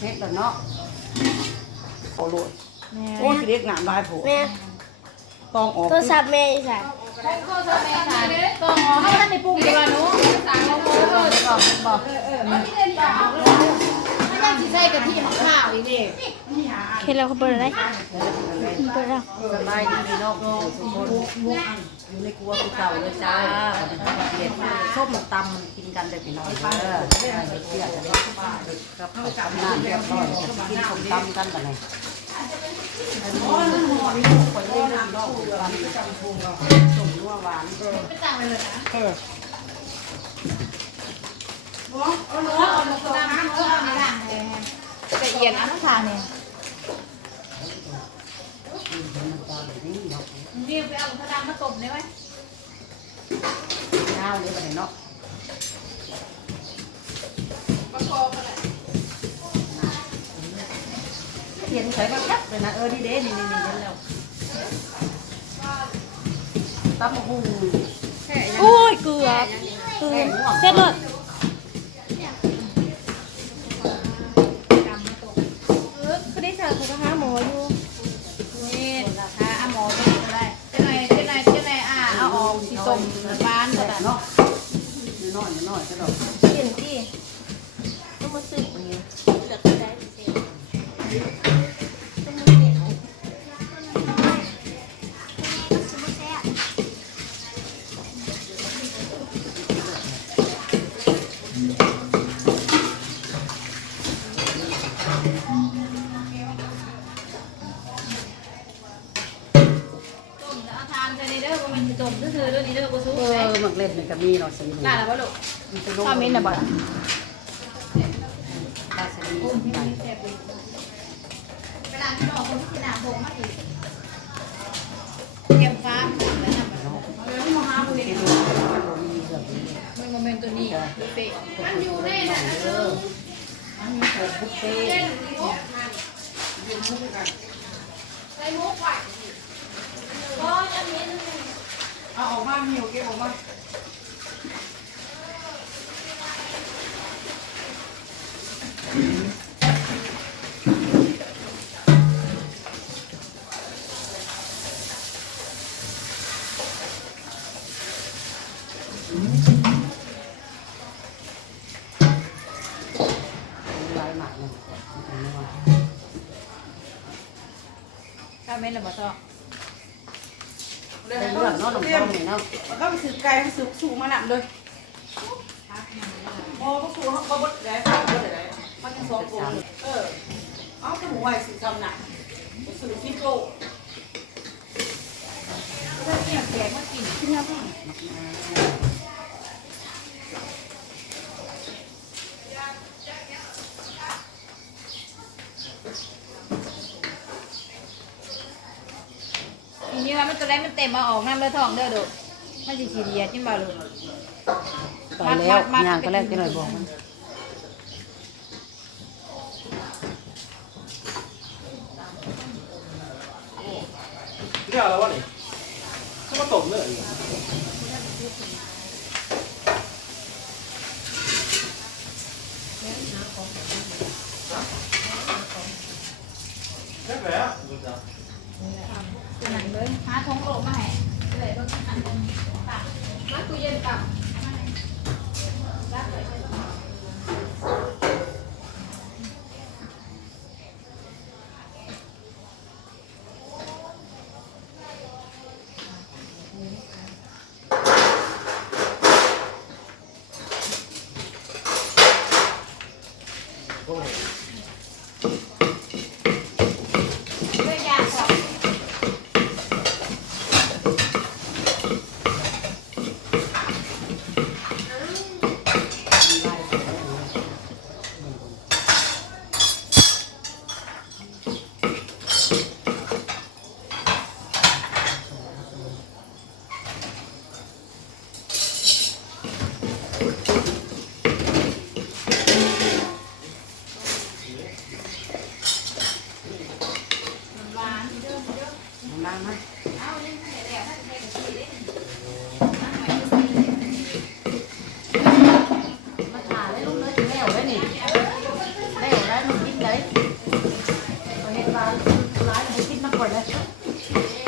เฮ็ดแล้วเนาะโอ้โหแม่โอ้สิเด็กงามบายโผแม่ต้องออกโทรศัพท์แม่อีสานต้องอ๋อให้ท่านในปรุงดีกว่าหนูสั่งเอาเออบอกบอกไม่ ต้องสิใส่กะทิของข้าวอีกนี่เห็นเราเขาเปิดอะไรเปิดแล้วสบายดีพี่น้องทุกคนอยู่ในครัวคือเก่าเลยจ้าเปลี่ยนส้มตำกินกันเลยพี่น้องเด้อเชื่อกันเลยกับข้าวกับน้ำเรียบร้อยกินส้มตำกันกันเลยคนเล่นน้องตำส้มนัวหวานไม่ต่างไปเลยนะเออเอาหนูเอาหนูตัวน้ำเอาเอาในร่างเลยละเอียดอันนั้นทานเนี่ยนี่ไปเอากระดานมาต้มได้ไหมยาวเลยไปเนาะประกอบกันเลยเห็นใส่มาแคบเลยนะเออนี่เด้นี่นี่นี่เห็นแล้วตำหูโอ้ยเกือบเกือบเสร็จเลย เออคือได้สั่งเขาก็หาหมออยู่ นี่ถ้าเอาหมอตัวนี้ก็ได้เจ้าหน่อยเจ้าหน่อยเจ้าหน่อยอ่าเอาอ อกสีส้มบ้านก็ได้เนาะน้อยน้อยก็ดอกเปลี่ยนที่ต้องมาซื้ออย่างเงี้ยเลือกได้ มักเล่นนี่ก็มีเนาะสีนี่ได้แล้วบ่ลูกมันจะลงข้าวมิ้นน่ะบ่ล่ะปลาสลิดไปเวลาที่น้องคนที่หน้าผมมาอีกเก็บฟ้าแล้วนำมาเนาะเอาแล้วมาหาผู้ที่เฮ็ดดูมันบ่มีแบบนี้มันโมเมนต์ตัวนี้มีเป๊ะมันอยู่ในนั้นเออมันมีโขกบุฟเฟ่ต์เอาออกมาหิวเก็บออกมาลายหมากเนี่ยมันเป็นนัวข้าวเม็ดละบ่ซอกเป็นเรื่องเนาะหนุ่มต้องนี่เนาะมันก็ไป ซื้อไก่ไปซื้อสูงมาหนักเลยพอพวกสูงเขาบดได้ฝากบดได้ มันจะสองคนเออเอาแต่หมูไว้ซื้อจำหนักไปซื้อที่โลถ้าเกี่ยวแกงมากินทีนี้ว่ามันตัวแรกมันเต็มมาออกน้ำเลือดทองเด้อดูมันสิขี้เดียดจิ้มบ่ลูกไปแล้วย่างก็แรกจะหน่อยบอกมัน เที่ยว แล้ววะนี่ก็มาตบเนื้ออีก બહાર મૂકીને પડે છે?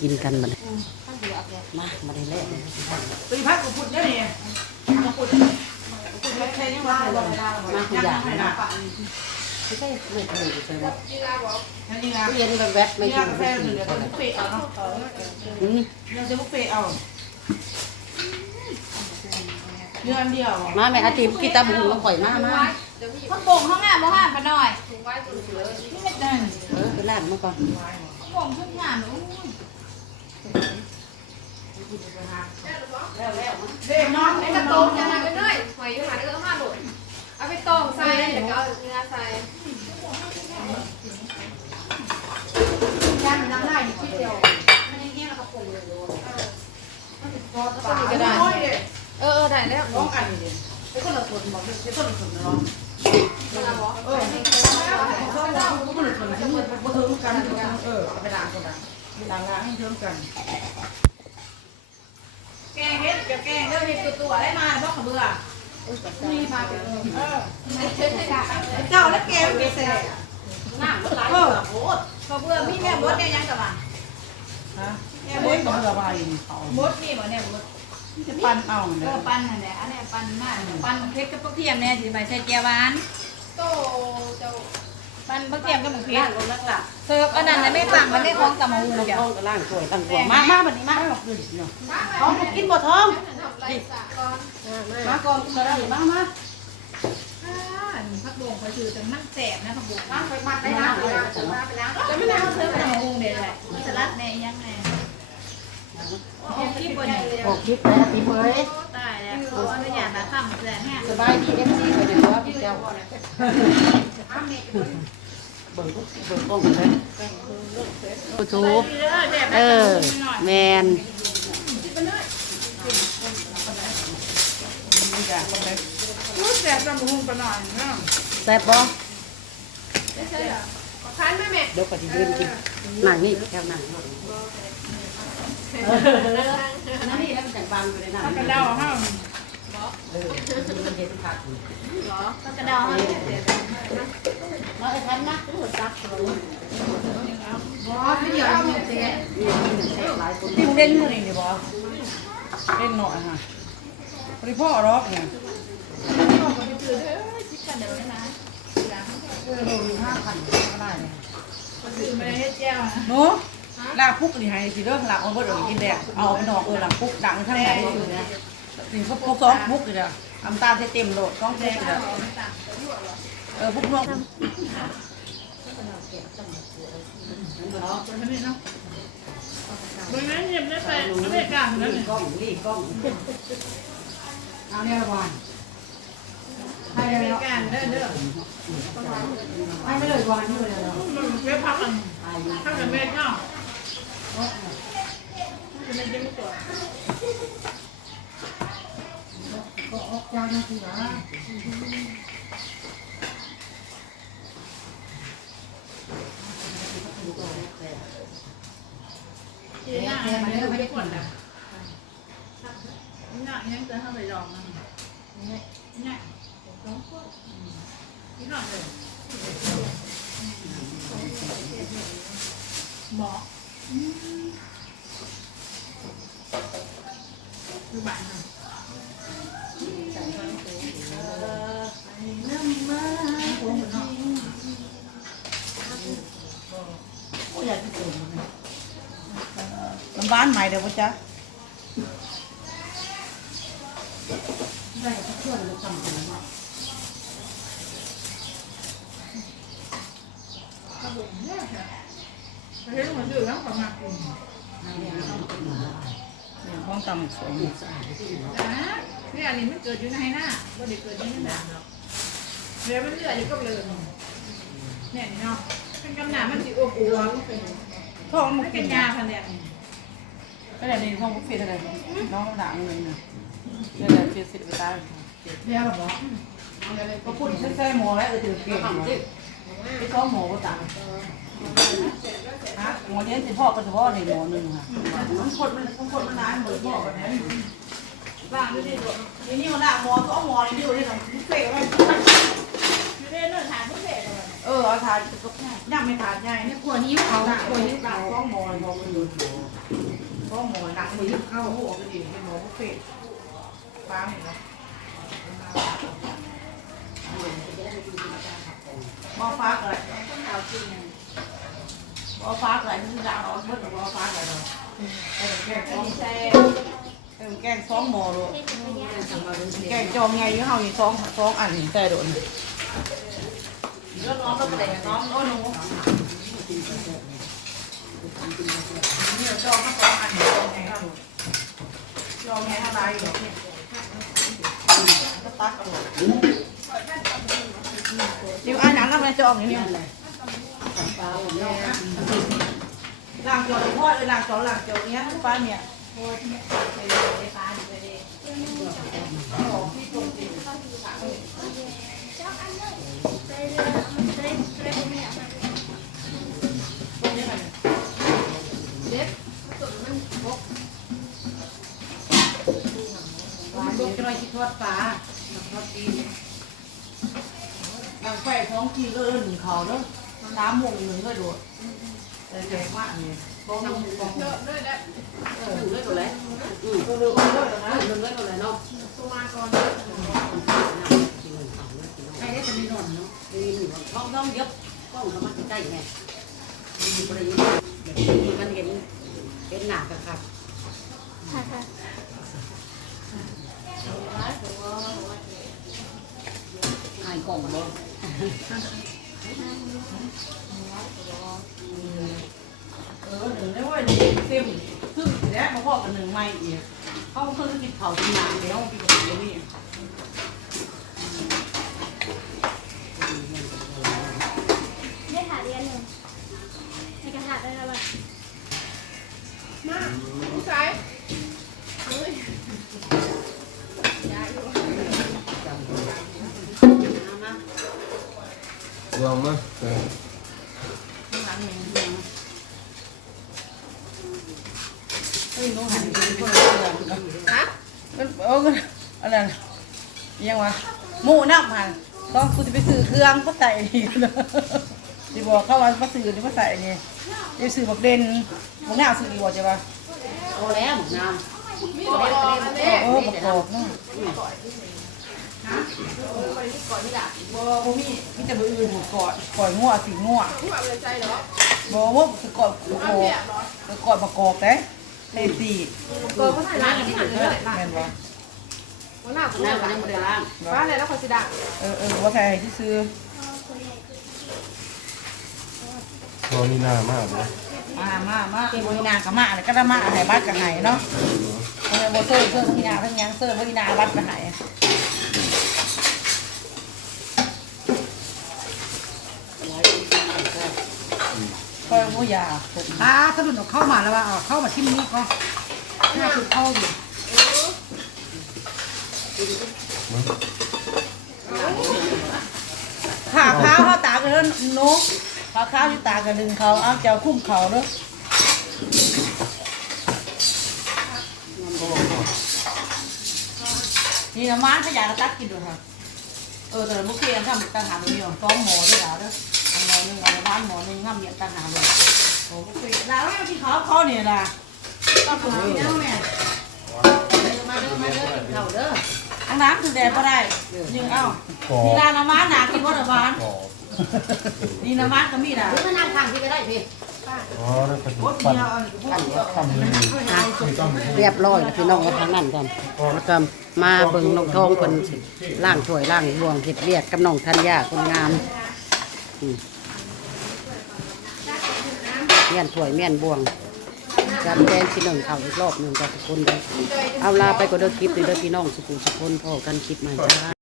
กินกันมาเลยมามาได้แล้วตีพักกูพูดได้เนี่ยมาพูดพูดแค่ยังว่าเราไม่ได้มาคุณอยากไม่นะได้ไม่ใช่ไม่เคยใช่ไหมแค่นี้นะเย็นแบบแวบไม่ไม่ถูยากกแค่หนึ่งเดี๋ยวจะบุฟเฟ่เอาเนาะอืมเราจะบุฟเฟ่เอาเดือนเดียวมาแม่อาติมกินตาบุญมาข่อยมามาข้าวโป่งข้างหน้าบ่ห้ามไปหน่อยนี่ไม่ได้เออไปร้านมาก่อนข้าวโป่งชุดหน้าหนู เด็กน้องไอ้กระโตงจะมาไปด้วยหอยอยู่หาเรื่อห้าหลุดเอาไปตองใส่เดี๋ยวเอาเนื้อใส่ย่างน้ำลายนิดเดียวก็ได้เออเออได้แล้วน้องอันนี้เป็นคนละส่วนบอกเป็นคนละส่วนเนาะเออเขาบอกว่าคนละส่วนที่มันบ่ถึงกันเออไปล้างกันนะล้างล้างให้เทิมกัน แกงเฮ็ดกับแกงเด้อมีตัวตัวได้มาเพราะขบือมีมาเป็นเออเจ้าแล้วแกแกแซ่น้ำมันไหลเออโอ้ยขบือมีแม่มดเนี่ยยังกับว่าฮะเล่นกับระบายเขามดนี่บ่เนี่ยมดจะปั้นเอาเอเนี่ยอปั้นนั่นแหละอันนี้ปั้นมากปั้นเพชรกับพวกเทียมเนี่ยสิไปใส่แกวหวานโตเจ้า ปั้นพวกเทียมกับหมูเพล่าชงรลงนักล่ะเสิร์ฟอันนั้นน่ะไม่ปังมันไม่คล้องกับหมูท้องเดี๋ยวก็ล่างสวยตั้งตัวมามาบัดนี้มาท้องกินบ่ท้องทำไรสะก่อนมาก่อนก็ได้มามาพักบงไปซื้อแต่มันแสบนะพักบงมาไปมัดได้นะไปล้างไปล้างจะไม่ได้เอาเสิร์ฟกับหมูเด็ดเลยสลัดแน่ยังแน่โอ้ที่บนโอ้คิดแล้วติเอ้ยตายแล้วเพราะว่าไม่อยากมาข้ามแสนแห้งสบายดีเอฟซีไปเดี๋ยวว่าพี่เจ้า เบิ่งทุกเบิ่งกล้องเลยยูทูบเออ แมนรู้แสบจมูกไปหน่อยเนาะแซ่บบ่ใช่เหรอคันไหมแม่เดี๋ยวปฏิยืนกินหนังนี่แค่หนังนั่นนี่แล้วมันแต่งบางอยู่ในหนังกระเดาห้า เออมันเย็นผักกระดาห้ามาไอ้ทันนะหัวจักตัวนี้ไม่เดี๋ยวเอาเจ๊นี่นี่แซ่บหลายคนที่มึงเล่นมือนี่ดิบอเล่นหน่อยฮะพอดีพ่อรอกเนี่ยเออโลนึงห้าพันก็ได้เลยคือไม่ได้เจ้าหนูลาพุกนี่ให้สิเด้อลากเอาเบิดเอากินแดกเอาไปนอกเออลากพุกดังทั้งไหนอยู่เนี่ย สิ่งพวกพวกสองพุกเลยเนี่ยทำตาเต็มโหลดสองพุกเลยเออพุกนอกบนนั้นยังไม่ไปไม่ได้กลางนั่นรีกล้องรีกล้องเอาเนี่ยละวันไม่ได้กลางเด้อเด้อให้ไม่เลยวันนี่เลยเนาะมันเว็บพักกันอายุพักกันเม็ดเนาะ ก็ออก จากนาทีละเจ๊น่าเนี่ยไม่ได้กดนะน่ายังจะทำไปลองนะเนี่ยเนี่ยสองคนที่นอนเลยหมอคือบ้านค่ะานใหม่เดี๋ยวพ่อจ๊ะได้ทุกส่วนเลยทำกันเนาะเฮ้ยมันดื้อแล้วประมาณนี้เนี่ยห้องตำสวยสะอาดที่นะเนี่ยอันนี้มันเกิดอยู่ในหน้าบ่ได้เกิดอยู่ในน้ำหรอกเดี๋ยวมันเลือดนี่ก็เลยเนี่ยนี่เนาะเป็นกำหนามันสิอ้วกๆท้องมัมันนกิเป็นนยายาพันเนี่ย ก็เลยนี่ท้องบุฟเฟ่ต์อะไรน้องหนังเลยนะนี่แหละเจ็ดสิบไปตายเดี๋ยวบอกก็พูดใช่ๆหมอแล้วเออถือเก่งไปซ้อมหมอก็ตางฮะหมอเลี้ยงสิพ่อก็เฉพาะในหมอหนึ่งค่ะมันคนมันคนมันนานเหมือนพ่อกันเนี่างด้วยดินี่นี่มันหน้าหมอก็เอาหมอนี่อยู่ที่ไหนบุฟเฟ่ต์ไว้อยู่ในเรื่องฐานผู้เสพเออเอาถาดก็ย่างไม่ถาดใหญ่เนี่ยขวนิ้วเขาหนักขหัวยิ่นิ้งวเขากท้องหมอหมอมันอยู่ท้อ งหมอหนักหัวยิ่งเข้าหัวก็ดีเป็นหมอบุฟเฟ่ต์ฟ้าเห็นไหมหมอฟ้าอะไรหมอฟ้าอะไรที่ด่าเราเพื่อนหมอฟ้าอะไรเราเออแกงซ้อมเออแกงซ้อมหมอเลยแกงจองไงอยู่เฮาอยู่ซ้อมซ้อมอันนี้แต่โดนเรื่องน้องก็แต่น้องโอ้หนู เนี่ยจองก็จองอันนี้จองไงครับจองไงเท่าไรหรอเนี่ยก็ตักเอาดิวอันนั้นก็ไม่จองอย่างนี้ล่างจองพ่อเออล่างจอล่างจอเนี้ยป้าเนี่ยลู กจะไปคิดทอดปลาทอดปีหลังไฟท้องกีก็เออหนึ่งเขาเนาะน้ำมงหนึ่งก็โดดแต่แรงมากเลยท้องน้ำฟองเยอะด้วยแล้วหนึ่งเลยก่อนเลยอืมตัวเดียวกันเลยนะหนึ่งเลยก่อนเลยเนาะตัวมาก่อนใครได้จะมีนอนเนาะมีหนึ่งท้องท้องยกกล้องเขามาใกล้ๆไงมีประโยชน์เห็นเห็นหนักครับ หายกล่องเลย เออหนึ่งได้ว่าเต็มซึ่งแล้วมาพ่อกั นหนึ่งไม่อีกเขาเพิ่งกินเผากินน้ำแล้วกินกับตัวนี้ได้ถาดเรียนหนึ่งในกระถาดได้แล้วป่ะมาผู้ชายเฮ้ยยายอยู่ลองมั้ย น้ำหนึ่งเฮ้ยน้องหันไปคนละเรื่องนะ ฮะ มัน เอออะไรยังวะหมูน้ำหันต้องกูจะไปซื้อเครื่องก็ใส่นี่นะที่บอกเข้ามามาซื้อนี่มาใส่นี่ไปซื้อบักเด่นบักหน้าซื้อดีกว่าใช่ปะโตแล้วน้มีหลอดอันนี้เออบักกอกนะบ่บ่มีมีแต่มืออื่นหมดกอดก่อยงัวสีงัวผู้แบบเลยใจเหรอบ่ว่าสกอดกเอาอกเปียกเหรอสกอดบักกอกเด้เลตีเกิดเขาถ่ายร้านอย่างนี้หันเลยแม่นบ่วัน หน้าำคุณน้าก็นยังไม่ได้ล้างบ้านอะไรแล้วคอยสิดักเออเออว่าใส่ที่ซื้อพอนี่นามากนะมามามาเก็บวินากับมาแล้วก็ได้มาให้บัดกับให้เนาะเออบ่เซิร์เซิร์ฟวินาทั้งยังเซิร์ฟวินาบัดกับให้ก็บ่ยาผมอ่าถ้าหลุดออกเข้ามาแล้วว่าเอาเข้ามาที่นี่ก็น่าจะเข้าอยู่ ขาขาวเขาตากันแล้วนกขาขาวที่ตากกันดึงเขาเอาเจ้าคุ้มเขาเนาะนี่นะม้าขยะกระตักกินด้วยค่ะ เออแต่เมื่อกี้ทำต่างหากเลยเนาะสองหมอด้วยเหรอเด้ออันหมอหนึ่งอันบ้านหมอหนึ่งทำเนี่ยต่างหากเลยโอ้เมื่อกี้แล้วที่เขาเขาเนี่ยนะต้องทำเนี่ยแม่มาเด้อมาเด้อกินข้าเด้อ อันน้ำถึงแดดก็ได้ยังเอ้ากรอมีบร้านน้ำมันหนากินวัตถุบาลกรอบนี่น้ำมันก็มีนะหรือมานั่งทางที่ก็ได้พี่อ๋อนั่นเป็นโอ้ยปั่นเดียวอันนี้พวกเดียวทำเลยไม่ต้องเรียบร้อยแล้วพี่น้องมาทางนั้นกันแล้วก็มาเบิ่งน้องทองคนล่างถ้วยล่างบวงเห็ดเวียกกับน้องธัญญาคนงามอืมเมียนถ้วยเมียนบวง จำแดงสิหนึ่งเขาอีกรอบหนึ่งกับทุกคนเลยเอาลาไปก็เด้อคลิปเลยเด้อพี่น้องสุขุมสุขคนพอกันคลิปใหม่จ้า